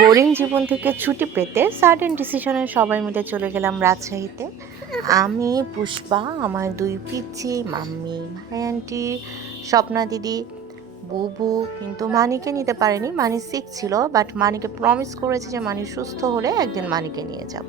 Boring জীবন থেকে ছুটি পেতে সাডেন ডিসিশনে সবাই মিলে চলে গেলাম রাজশাহীতে। আমি, পুষ্পা, আমার দুই পিচ্ছি, মাম্মি, ভাই আন্টি, স্বপ্না দিদি, বুবু। কিন্তু মানিকে নিতে পারেনি, মানি সিক ছিল, বাট মানিকে প্রমিস করেছে যে মানি সুস্থ হলে একদিন মানিকে নিয়ে যাব।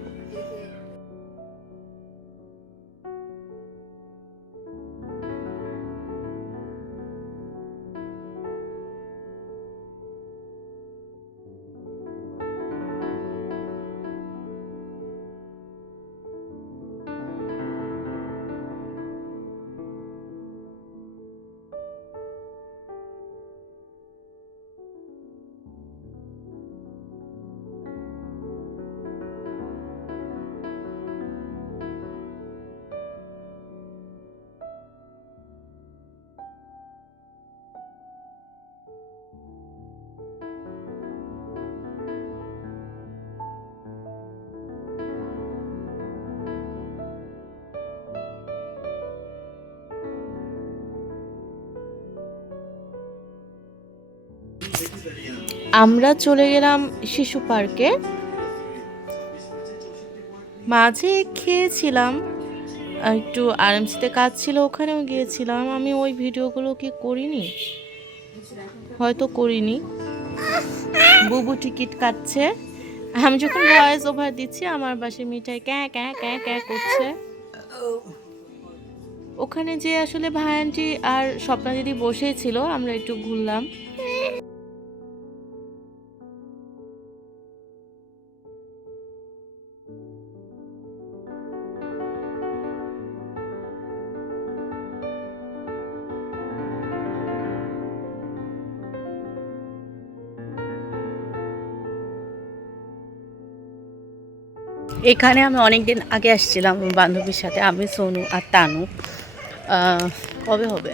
আমরা চলে গেলাম শিশু পার্কে। মাঝে খেয়েছিলাম, একটু আরএমসিতে কাজ ছিল, ওখানেও গিয়েছিলাম। আমি ওই ভিডিওগুলো কি করিনি, হয়তো করিনি। বুবু টিকিট কাটছে, আমি যখন ভয়েস ওভার দিচ্ছি আমার পাশে মিঠাই ক্যাঁ ক্যাঁ ক্যাঁ ক্যাঁ করছে। ওখানে যে আসলে ভাই আন্টি আর স্বপ্না দিদি বসেই ছিল, আমরা একটু ঘুরলাম। এখানে আমি অনেক দিন আগে আসছিলাম বান্ধবীর সাথে, আমি, সোনু আর তানু। কবে হবে,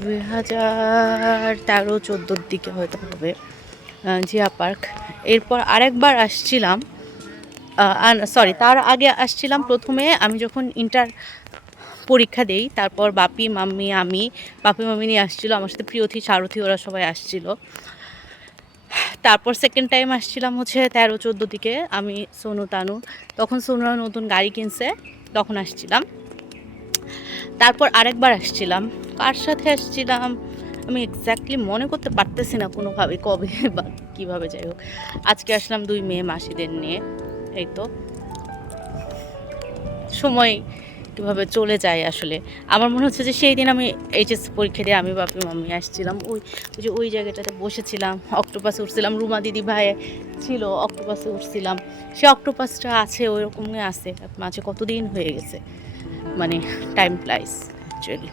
2013-14 দিকে হয়তো হবে, জিয়া পার্ক। এরপর আরেকবার আসছিলাম, সরি তার আগে আসছিলাম প্রথমে আমি যখন ইন্টার পরীক্ষা দেই, তারপর বাপি মাম্মি আমি, বাপি মাম্মি নিয়ে আসছিলো, আমার সাথে প্রিয়থি সারথি ওরা সবাই আসছিল। তারপর সেকেন্ড টাইম আসছিলাম হচ্ছে 13-14 দিকে, আমি, সোনু, তানু। তখন সোনুরা নতুন গাড়ি কিনছে, তখন আসছিলাম। তারপর আরেকবার আসছিলাম, কার সাথে আসছিলাম আমি এক্স্যাক্টলি মনে করতে পারতেছি না কোনোভাবে, কবে বা কীভাবে, যাই হোক আজকে আসলাম 2 মেয়ে মাসিদের নিয়ে। এই তো সময় কীভাবে চলে যায় আসলে। আমার মনে হচ্ছে যে সেই দিন আমি এইচএস পরীক্ষা দিয়ে আমি, বাপি মাম্মি আসছিলাম, ওই জায়গাটাতে বসেছিলাম, অক্টোপাসে উঠছিলাম, রুমা দিদি ভাই ছিল, অক্টোপাসে উঠছিলাম। সে অক্টোপাসটা আছে, ওই রকমই আছে, মাঝে কতদিন হয়ে গেছে, মানে টাইম ফ্লাইস অ্যাকচুয়ালি।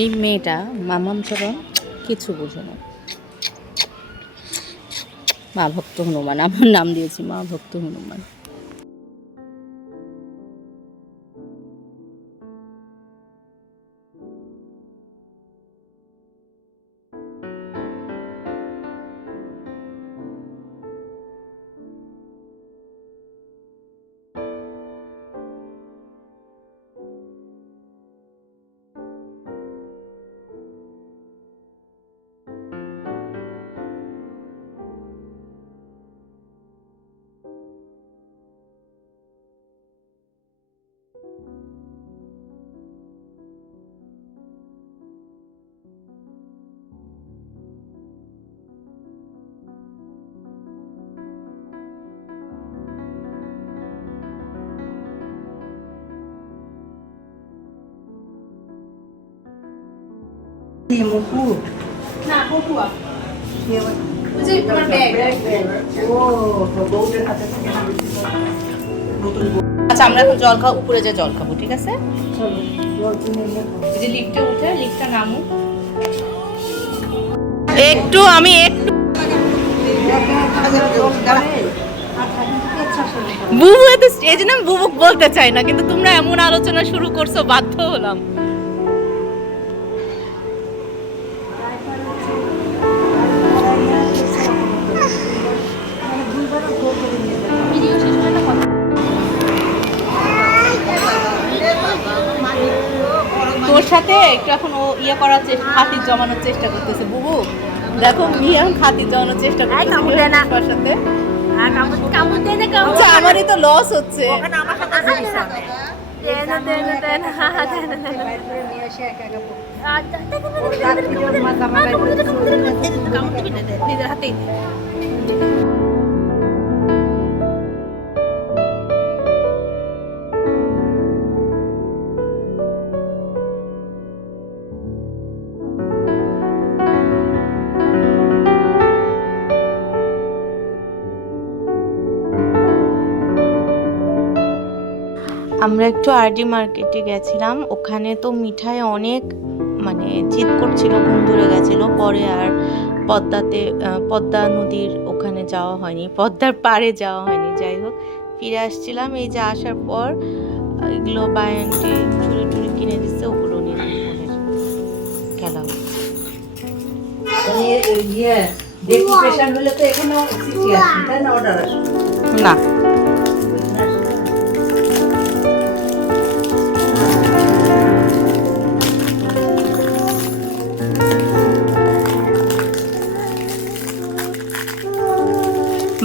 এই মেয়েটা মামাম চরণ কিছু বোঝে না। মা ভক্ত হনুমান, আমার নাম দিয়েছি মা ভক্ত হনুমান। আচ্ছা আমরা এখন জল খাবো, উপরে যে জল খাবো, ঠিক আছে? যে লিফটে উঠে, লিফটটা নামু একটু, আমি একটু বুবু এত এই জন্য আমি বুবুক বলতে চাই না, কিন্তু তোমরা এমন আলোচনা শুরু করছো, বাধ্য হলাম। ভিডিও শেষ হয় না কথা। সাথে একটু এখন ও ইয়ে করার চেষ্টা, খাতির জমানোর চেষ্টা করতেছে। বুবু দেখো মিয়া এখন খাতির জমানোর চেষ্টা করতেছে পুষ্পার সাথে। আচ্ছা আমারই তো লস হচ্ছে। আমরা একটু আরডি মার্কেটে গেছিলাম, ওখানে তো মিঠাই অনেক মানে জিদ করছিল, ঘুম ধরে গেছিলো। পরে আর পদ্মা নদীর ওখানে যাওয়া হয়নি, পদ্মার পাড়ে যাওয়া হয়নি। যাই হোক ফিরে আসছিলাম, এই যে আসার পর এগুলো বায়ান্টি চুরি টুরি কিনে দিচ্ছে, ওগুলো নিয়ে খেলা না।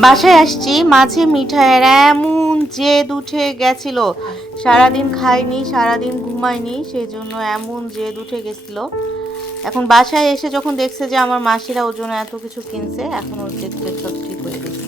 বাসায় আসছি, মাঝে মিঠাইয়ের এমন জেদ উঠে গেছিল, সারাদিন খাইনি, সারাদিন ঘুমাইনি, সেই জন্য এমন জেদ উঠে গেছিল। এখন বাসায় এসে যখন দেখছে যে আমার মাসিরা ওর জন্য এত কিছু কিনছে, এখন ওর জেদ সব ঠিক হয়ে গেছে।